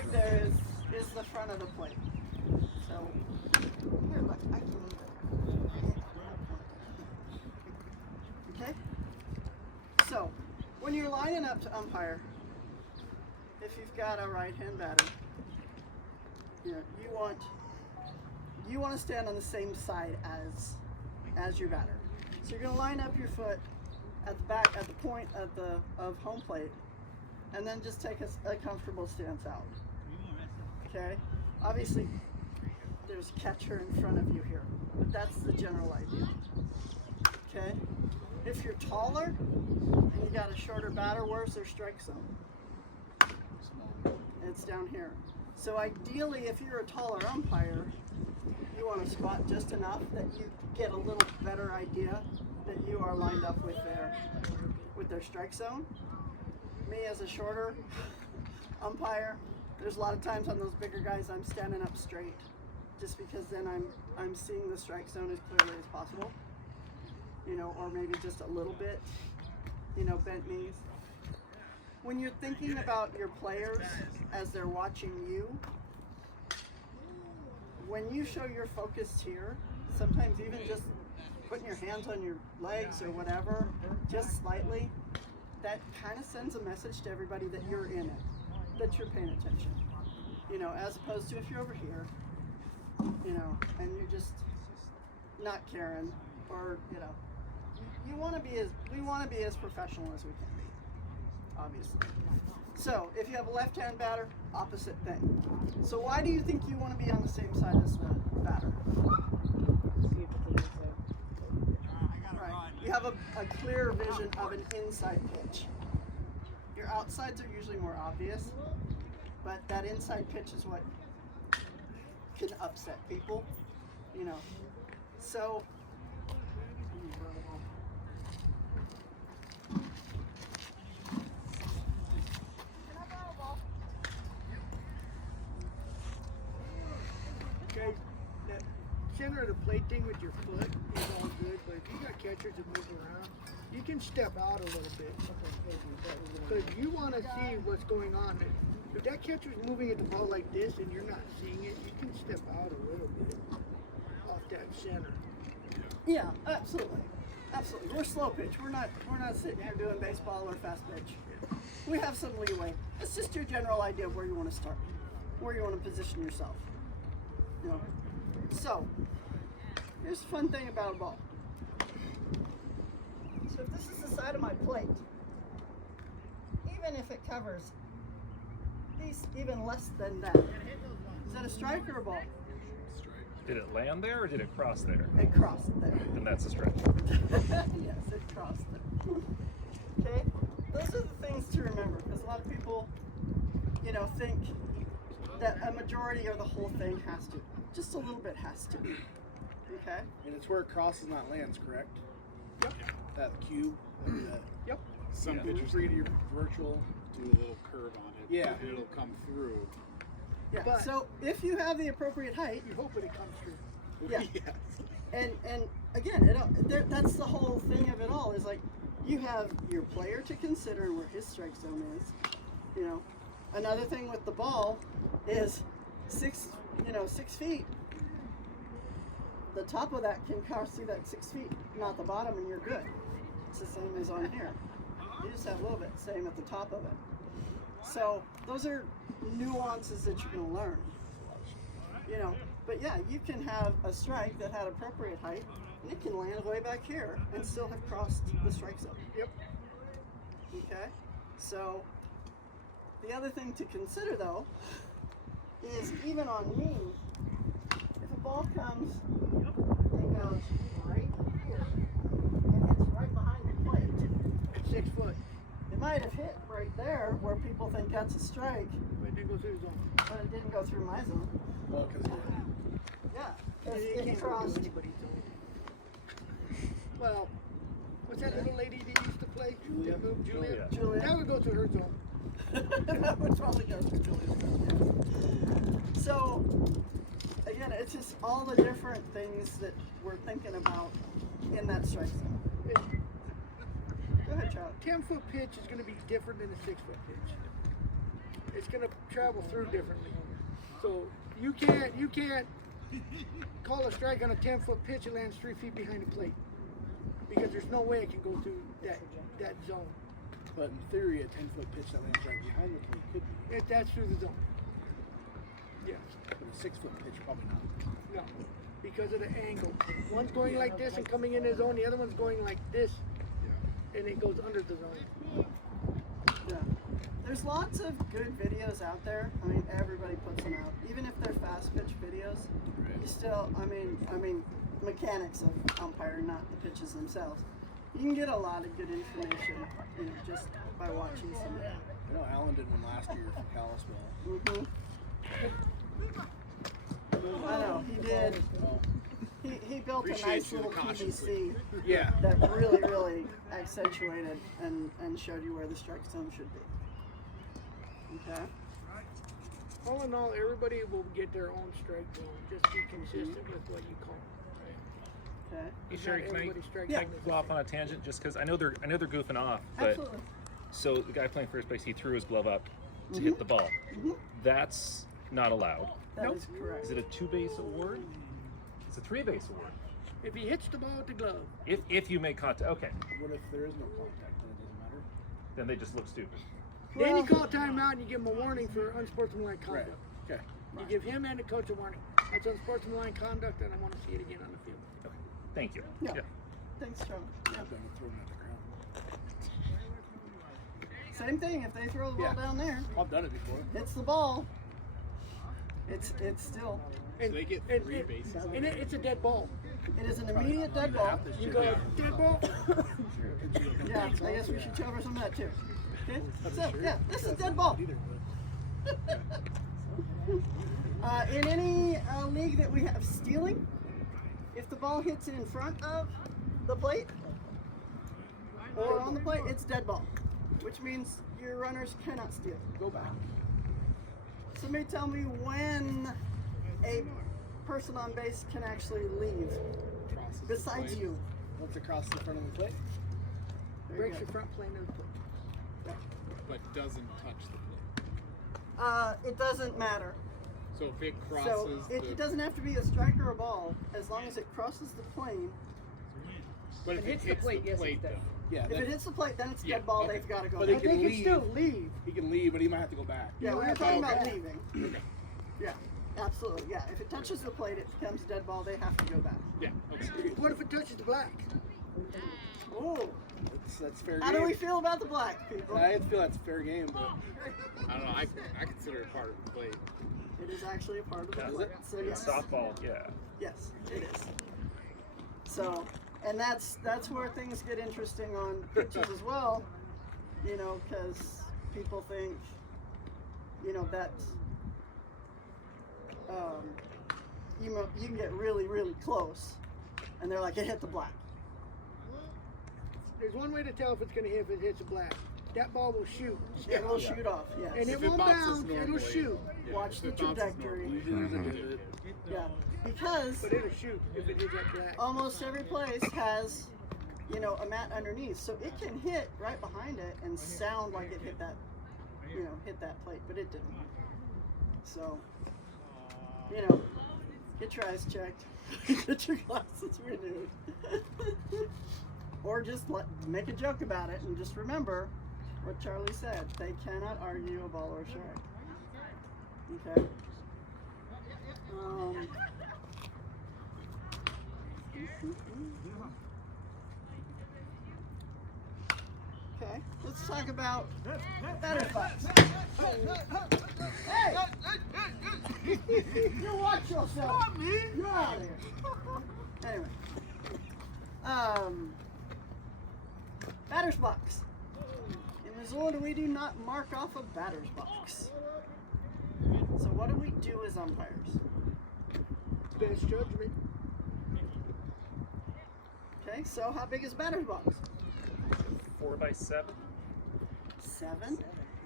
back there is the front of the plate. So here, look, I can move it. Okay? So when you're lining up to umpire, if you've got a right-hand batter, you want to stand on the same side as your batter. So you're going to line up your foot at the back, at the point of home plate, and then just take a comfortable stance out. Okay? Obviously, there's a catcher in front of you here, but that's the general idea. Okay? If you're taller and you got a shorter batter, where's their strike zone? It's down here. So ideally, if you're a taller umpire, you want to squat just enough that you get a little better idea that you are lined up with their strike zone. Me as a shorter umpire, there's a lot of times on those bigger guys I'm standing up straight, just because then I'm seeing the strike zone as clearly as possible, or maybe just a little bit, bent knees. When you're thinking about your players as they're watching you, when you show your focus here, sometimes even just putting your hands on your legs or whatever, just slightly, that kind of sends a message to everybody that you're in it, that you're paying attention. As opposed to if you're over here, and you're just not caring, or we want to be as professional as we can be, obviously. So if you have a left-hand batter, opposite thing. So why do you think you want to be on the same side as the batter? Right. You have a clear vision of an inside pitch. Your outsides are usually more obvious, but that inside pitch is what can upset people, So okay, that center of the plate thing with your foot is all good, but if you got catchers that move around, you can step out a little bit. But if you want to see what's going on, if that catcher's moving at the ball like this and you're not seeing it, you can step out a little bit off that center. yeah, absolutely. Absolutely. We're slow pitch. We're not sitting here doing baseball or fast pitch. We have some leeway. It's just your general idea of where you want to start, where you want to position yourself. So here's the fun thing about a ball. So if this is the side of my plate, even if it covers these even less than that, is that a strike or a ball? Did it land there or did it cross there? It crossed there. Then that's a strike. Yes, it crossed there. Okay? Those are the things to remember, because a lot of people, think that a majority or the whole thing has to. Just a little bit has to. Okay? And it's where it crosses, not lands, correct? Yep. That cube. That, Yep. Some pitchers read your virtual. do a little curve on it. Yeah. It'll come through. Yeah. But- So if you have the appropriate height, You hope it comes through. yeah. Yes. And again, that's the whole thing of it all, is like you have your player to consider and where his strike zone is. Another thing with the ball is 6 feet. The top of that can cross through that 6 feet, not the bottom, and you're good. It's the same as on here. You just have a little bit, same at the top of it. So those are nuances that you're going to learn. But yeah, you can have a strike that had appropriate height, and it can land way back here and still have crossed the strike zone. Yep. Okay? So the other thing to consider, though, is even on me, if a ball comes and goes right here and hits right behind the plate, At 6 foot. it might have hit right there where people think that's a strike, But it didn't go through the zone. but it didn't go through my zone. Well, because Yeah, And because it it can't go crossed. through anybody's zone. Well, what's that little lady that used to play? Julia. Julia. Julia. That would go through her zone. That would probably go through Julia's zone, yes. So, again, it's just all the different things that we're thinking about in that strike zone. Go ahead, Charlie. 10-foot pitch is going to be different than a 6-foot pitch. it's gonna travel through differently. So you can't call a strike on a 10-foot pitch and lands 3 feet behind the plate because there's no way it can go through that zone. But in theory, a 10-foot pitch that lands right behind the plate could be. If that's through the zone. Yes. But a 6-foot pitch, probably not. No. Because of the angle. One's going like this and coming in the zone, the other one's going like this and it goes under the zone. Yeah. There's lots of good videos out there. I mean, everybody puts them out. Even if they're fast pitch videos, you still, I mean, mechanics of umpiring, not the pitches themselves. You can get a lot of good information, you know, just by watching some of that. I know Alan did one last year for Kalispell. I know, he did. Oh, He built a Appreciate nice you, the little caution PVC yeah. that really accentuated and showed you where the strike zone should be. Okay. All in all, everybody will get their own strike zone. Just be consistent with what you call it. Okay. Hey, Sherry, can I Everybody's strike Yeah. zone is go off on a tangent just because I know they're goofing off, but Absolutely. so the guy playing first base, he threw his glove up to hit the ball. That's not allowed. That is correct. Is it a 2-base award? It's a 3-base award. If he hits the ball with the glove, If you make contact, okay, What if there is no contact? Then it doesn't matter. then they just look stupid. then you Well- call timeout and you give him a warning for unsportsmanlike Right. conduct. Okay. You give him and the coach a warning. That's unsportsmanlike conduct, and I want to see it again on the field. Okay. Thank you. Yeah. Thanks, Charlie. Yeah. I'm done with throwing it at the ground. Same thing. If they throw the ball Yeah. down there, I've done it before. hits the ball. It's still. And, they get and- 3 bases. And it's a dead ball. It is an immediate dead ball. You go, dead ball. Yeah, I guess we should cover some of that too. Okay. So yeah, this is dead ball. In any league that we have stealing, if the ball hits in front of the plate or on the plate, it's dead ball, which means your runners cannot steal. Go back. Somebody tell me when a person on base can actually leave Crosses the besides plate, you. Once it crosses the front of the plate. There you Breaks go. the front plane of the plate. but doesn't touch the plate. It doesn't matter. So if it So crosses it doesn't have to be a strike or a ball, as long as it crosses the plane. but If if it it hits the hits plate, the yes, plate it's though. dead. Yeah. If it hits the plate, then it's Yeah, dead ball. okay. They've got to go But back. it They can can leave. still leave. He can leave, but he might have to go back. Yeah, we were Yeah, talking about okay. leaving. Yeah, absolutely. Yeah, if it touches the plate, it becomes dead ball. They have to go back. Yeah. Okay. What if it touches the black? Oh, That's fair how game. do we feel about the black people? I feel that's fair game, but I don't know. I consider it part of the plate. It is actually a part of the Is plate. it? So In yes, softball, yeah. yes, it is. So, and that's where things get interesting on pitches as well. You know, because people think, you know, that you can get really close, and they're like, it hit the black. There's one way to tell if it's going to hit if it hits the black. That ball will shoot. It will shoot off. Yes. And it If it won't bounces bounce, it'll normally, shoot. yeah, Watch if the it bounces trajectory. normally. usually there's a divot. Yeah, because But it'll shoot if it hits that black. almost every place has, you know, a mat underneath, so it can hit right behind it and sound like it hit that, you know, hit that plate, but it didn't. So, you know, get your eyes checked, get your glasses renewed, or just make a joke about it and just remember what Charlie said: they cannot argue a ball or a strike. Okay. Okay, let's talk about batter's box. Hey! You watch yourself. Not me. You're out of here. Anyway, batter's box. In Missoula, we do not mark off a batter's box. So what do we do as umpires? Best judgment. Okay, so how big is batter's box? 4x7. 7? Ooh,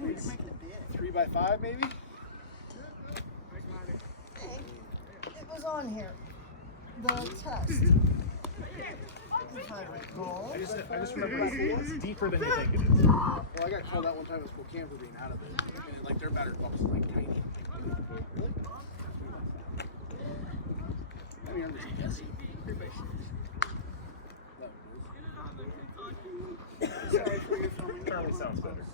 you're making it big. 3 by 5 maybe. Hey, it was on here. The test. if I recall. I just remember it's deeper than you think it is. Well, I got called out one time in Spokane for being out of it. And like their batter box is like tiny. Really? I mean, I'm just guessing. Sorry for your phone. Charlie sounds better.